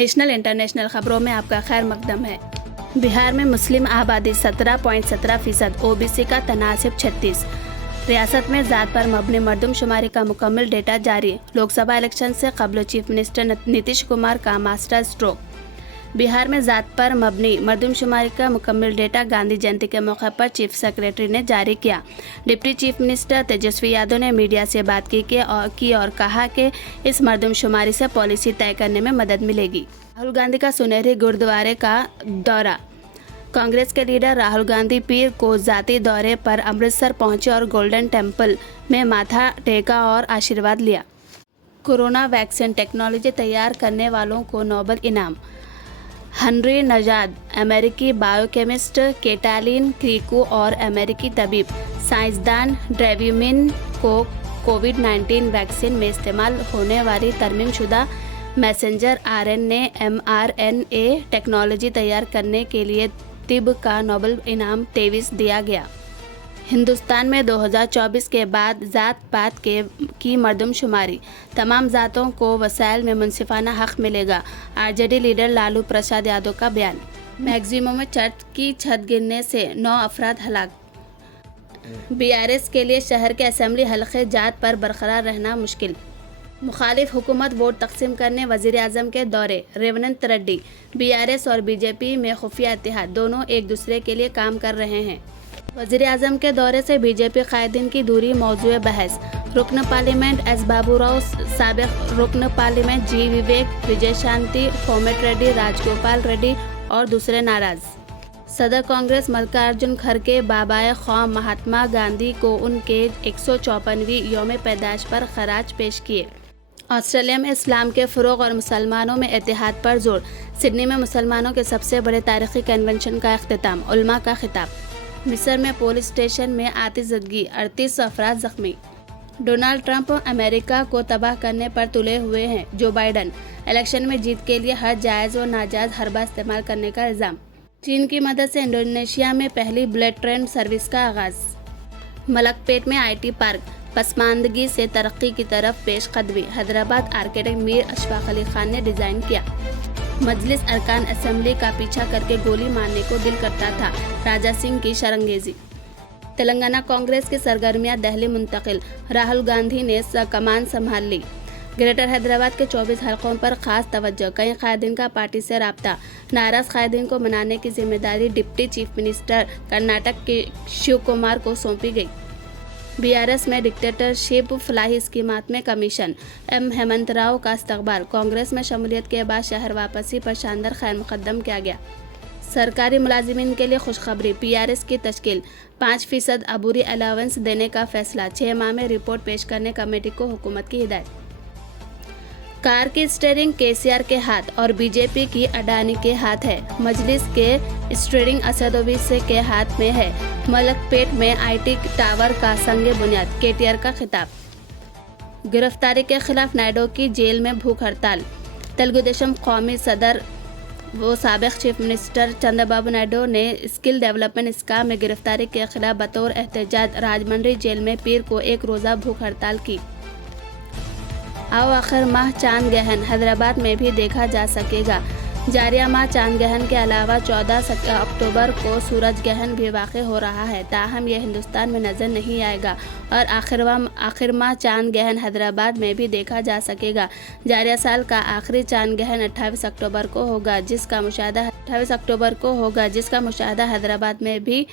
National international خبروں میں آپ کا خیر مقدم ہے۔ بہار میں مسلم آبادی 17.17%، او بی سی کا تناسب 36۔ ریاست میں ذات پر مبنی مردم شماری کا مکمل ڈیٹا جاری۔ لوک سبھا الیکشن سے قبل چیف منسٹر نتیش کمار کا ماسٹر اسٹروک۔ بہار میں ذات پر مبنی مردم شماری کا مکمل ڈیٹا گاندھی جینتی کے موقع پر چیف سیکریٹری نے جاری کیا۔ Deputy chief minister Tejashwi Yadav نے میڈیا سے بات کی اور کہا کہ اس مردم شماری سے پالیسی طے کرنے میں مدد ملے گی۔ راہل گاندھی کا سنہری گرودوارے کا دورہ۔ کانگریس کے لیڈر راہل گاندھی پیر کو ذاتی دورے پر امرتسر پہنچے اور گولڈن ٹیمپل میں ماتھا ٹیکا اور آشیرواد لیا۔ کورونا ویکسین ٹیکنالوجی تیار کرنے والوں کو نوبل انعام۔ ہنری نژاد، امریکی بائیو کیمسٹ کیٹالین کریکو اور امریکی طبیب سائنسدان ڈریویمن کو کووڈ-19 ویکسین میں استعمال ہونے والی ترمیم شدہ میسنجر RNA-mRNA ٹیکنالوجی تیار کرنے کے لیے طب کا نوبل انعام 23 دیا گیا۔ ہندوستان میں 2024 کے بعد ذات پات کی مردم شماری، تمام ذاتوں کو وسائل میں منصفانہ حق ملے گا۔ RJD لیڈر لالو پرساد یادو کا بیان۔ میگزیمو میں چرچ کی چھت گرنے سے 9 افراد ہلاک۔ BRS کے لیے شہر کے اسمبلی حلقے جات پر برقرار رہنا مشکل۔ مخالف حکومت ووٹ تقسیم کرنے وزیر اعظم کے دورے۔ ریونت ریڈی، BRS اور BJP میں خفیہ اتحاد، دونوں ایک دوسرے کے لیے کام کر رہے ہیں۔ وزیر اعظم کے دورے سے BJP قائدین کی دوری موضوع بحث۔ رکن پارلیمنٹ ایس بابو راؤ، سابق رکن پارلیمنٹ جی وویک، وجے شانتی، کومٹ ریڈی، راج گوپال ریڈی اور دوسرے ناراض۔ صدر کانگریس ملکارجن کھڑگے بابائے قوم مہاتما گاندھی کو ان کے 154ویں یوم پیدائش پر خراج پیش کیے۔ آسٹریلیا میں اسلام کے فروغ اور مسلمانوں میں اتحاد پر زور۔ سڈنی میں مسلمانوں کے سب سے بڑے تاریخی کنونشن کا اختتام۔ علماء کا خطاب۔ مصر میں پولیس اسٹیشن میں آتش زدگی، 38 افراد زخمی۔ ڈونلڈ ٹرمپ امریکہ کو تباہ کرنے پر تلے ہوئے ہیں۔ جو بائیڈن، الیکشن میں جیت کے لیے ہر جائز و ناجائز حربہ استعمال کرنے کا الزام۔ چین کی مدد سے انڈونیشیا میں پہلی بلیٹ ٹرین سروس کا آغاز۔ ملک پیٹ میں IT پارک، پسماندگی سے ترقی کی طرف پیش قدمی۔ حیدرآباد آرکیٹیکٹ میر اشفاق علی خان نے ڈیزائن کیا۔ مجلس ارکان اسمبلی کا پیچھا کر کے گولی مارنے کو دل کرتا تھا، راجا سنگھ کی شرنگیزی۔ تلنگانہ کانگریس کی سرگرمیاں دہلی منتقل، راہل گاندھی نے کمان سنبھال لی۔ گریٹر حیدرآباد کے 24 حلقوں پر خاص توجہ، کئی قائدین کا پارٹی سے رابطہ۔ ناراض قائدین کو منانے کی ذمہ داری ڈپٹی چیف منسٹر کرناٹک کے شیو کمار کو سونپی گئی۔ BRS میں ڈکٹیٹرشپ فلاحی اسکیمات میں کمیشن۔ ہیمنت راؤ کا استقبال۔ کانگریس میں شمولیت کے بعد شہر واپسی پر شاندار خیر مقدم کیا گیا۔ سرکاری ملازمین کے لیے خوشخبری، PRS کی تشکیل۔ 5% عبوری الاونس دینے کا فیصلہ۔ 6 ماہ میں رپورٹ پیش کرنے کمیٹی کو حکومت کی ہدایت۔ کار کی اسٹیئرنگ KCR کے ہاتھ اور BJP کی اڈانی کے ہاتھ ہے۔ مجلس کے اسٹیئرنگ اسد اویسی کے ہاتھ میں ہے۔ ملک پیٹ میں IT ٹاور کا سنگ بنیاد۔ KTR کا خطاب۔ گرفتاری کے خلاف نائیڈو کی جیل میں بھوک ہڑتال۔ تلگو دیشم قومی صدر و سابق چیف منسٹر چندر بابو نائیڈو نے اسکل ڈیولپمنٹ اسکام میں گرفتاری کے خلاف بطور احتجاج راجمنڈری جیل میں پیر کو 1 روزہ بھوک ہڑتال کی۔ آخر ماہ چاند گہن حیدرآباد میں بھی دیکھا جا سکے گا۔ جاریہ ماہ چاند گہن کے علاوہ 14 اکتوبر کو سورج گہن بھی واقع ہو رہا ہے، تاہم یہ ہندوستان میں نظر نہیں آئے گا اور آخر ماہ چاند گہن حیدرآباد میں بھی دیکھا جا سکے گا۔ جاریہ سال کا آخری چاند گہن 28 اکتوبر کو ہوگا، جس کا مشاہدہ حیدرآباد میں بھی